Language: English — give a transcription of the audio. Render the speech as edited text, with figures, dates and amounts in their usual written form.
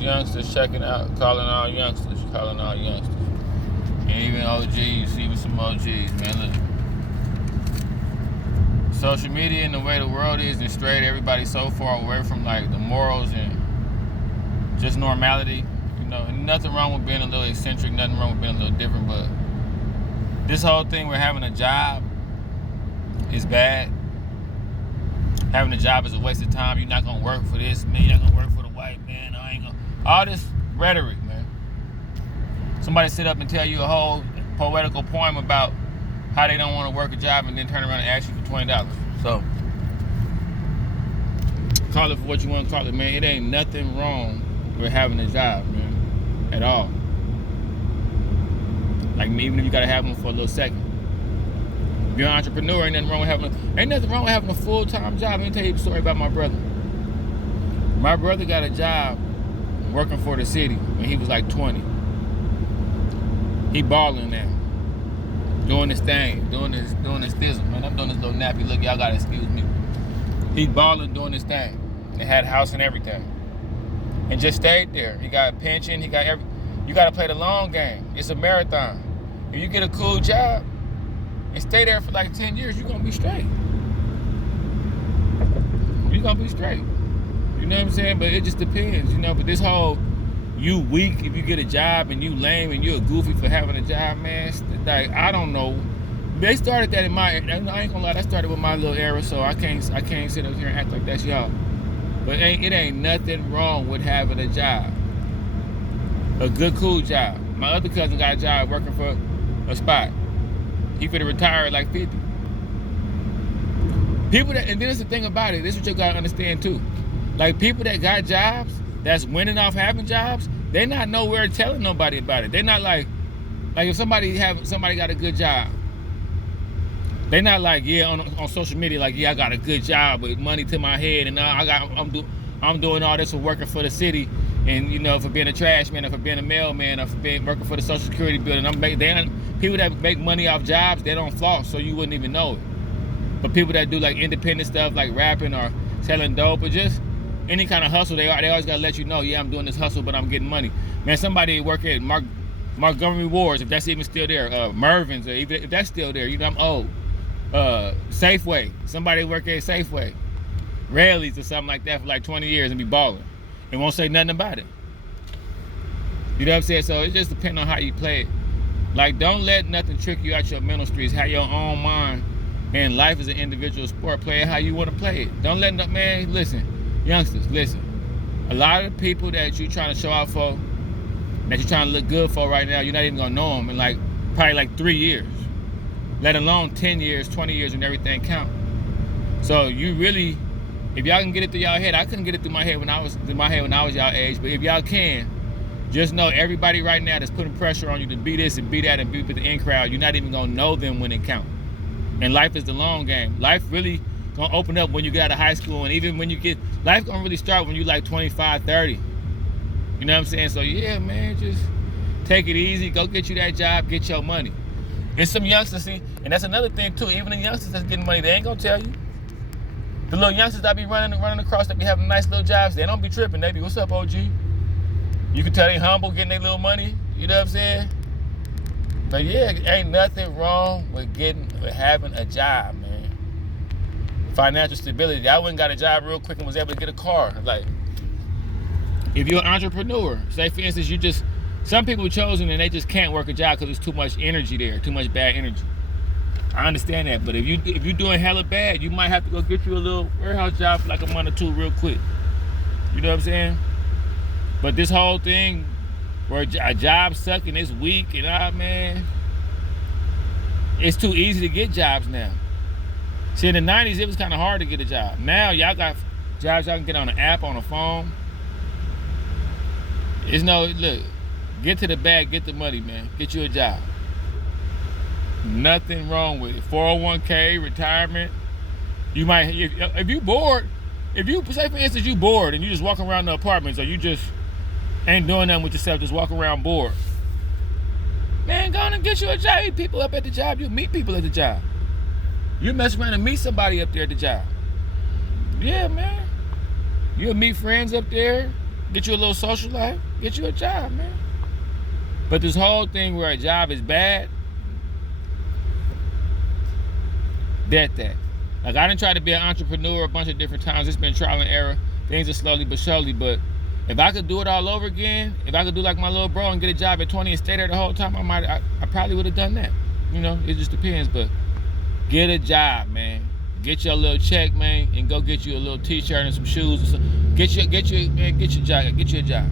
youngsters checking out, calling all youngsters. And even OGs, even some OGs, man, look. Social media and the way the world is and straight everybody so far away from like the morals and just normality, you know, and nothing wrong with being a little eccentric, nothing wrong with being a little different, but this whole thing where having a job is bad. Having a job is a waste of time. You're not gonna work for this man, you're not gonna work for the white man, I ain't gonna, all this rhetoric, man. Somebody sit up and tell you a whole poetical poem about how they don't want to work a job and then turn around and ask you for $20. So, call it for what you want to call it, man. It ain't nothing wrong with having a job, man, at all. Like, even if you gotta have one for a little second. If you're an entrepreneur, ain't nothing wrong with having a full-time job. Let me tell you a story about my brother. My brother got a job working for the city when he was like 20. He balling now. Doing this thing, doing this thizzle, man. I'm doing this little nappy look, y'all gotta excuse me. He's balling, doing this thing. They had a house and everything. And just stayed there. He got a pension, you gotta play the long game. It's a marathon. If you get a cool job and stay there for like 10 years, you're gonna be straight. You're gonna be straight. You know what I'm saying? But it just depends, you know. But this whole, you weak if you get a job and you lame and you're goofy for having a job, man. Like, I don't know. They started that in my, I ain't gonna lie, that started with my little era, so I can't sit up here and act like that's y'all. But it ain't nothing wrong with having a job. A good, cool job. My other cousin got a job working for a spot. He finna retire at like 50. People that, and then it's the thing about it, this is what you gotta understand too. Like, people that got jobs, that's winning off having jobs, they not nowhere telling nobody about it. They not like if somebody got a good job, they not like, yeah, on social media, like, yeah, I got a good job with money to my head, and I'm doing all this for working for the city, and, you know, for being a trash man, or for being a mailman, or for working for the Social Security building. People that make money off jobs, they don't floss, so you wouldn't even know it. But people that do like independent stuff, like rapping or selling dope, or just any kind of hustle, they always gotta let you know, yeah, I'm doing this hustle, but I'm getting money. Man, somebody work at Montgomery Wards, if that's even still there, Mervin's, or even if that's still there, you know, I'm old. Safeway, somebody work at Safeway, Rallies or something like that for like 20 years and be balling and won't say nothing about it. You know what I'm saying? So it just depends on how you play it. Like, don't let nothing trick you out your mental streets. Have your own mind, and life is an individual sport. Play it how you want to play it. Don't let no, man, listen, youngsters, listen. A lot of the people that you're trying to show out for, that you're trying to look good for right now, you're not even gonna know them in like probably like 3 years, let alone 10 years, 20 years, and everything count. So you really, if y'all can get it through y'all head, I couldn't get it through my head when I was y'all age, but if y'all can, just know everybody right now that's putting pressure on you to be this and be that and be with the in crowd, you're not even gonna know them when it count. And life is the long game. Life really gonna open up when you get out of high school, and even when you get, life gonna really start when you like 25, 30. You know what I'm saying? So yeah, man, just take it easy, go get you that job, get your money. And some youngsters, see, and that's another thing too, even the youngsters that's getting money, they ain't gonna tell you. The little youngsters that be running across, that be having nice little jobs, they don't be tripping. They be, what's up, OG? You can tell they humble, getting their little money, you know what I'm saying? But yeah, ain't nothing wrong with having a job, man. Financial stability. I went and got a job real quick and was able to get a car. Like, if you're an entrepreneur, say for instance, some people are chosen and they just can't work a job because there's too much energy there, too much bad energy. I understand that, but if you're doing hella bad, you might have to go get you a little warehouse job for like a month or two real quick. You know what I'm saying? But this whole thing where a job suck and it's weak and man, it's too easy to get jobs now. See, in the 90s, it was kind of hard to get a job. Now, y'all got jobs y'all can get on an app, on a phone. Look, get to the bag, get the money, man. Get you a job. Nothing wrong with it. 401k, retirement. You might, if you bored, say for instance you bored and you just walk around the apartments, or you just ain't doing nothing with yourself, just walk around bored. Man, go on and get you a job. You people up at the job, you meet people at the job. You mess around and meet somebody up there at the job. Yeah, man. You'll meet friends up there. Get you a little social life. Get you a job, man. But this whole thing where a job is bad, that. Like, I done tried to be an entrepreneur a bunch of different times. It's been trial and error. Things are slowly but surely. But if I could do it all over again, if I could do like my little bro and get a job at 20 and stay there the whole time, I probably would have done that. You know, it just depends. But get a job, man. Get your little check, man, and go get you a little t-shirt and some shoes. Or something. Get your job. Get you a job.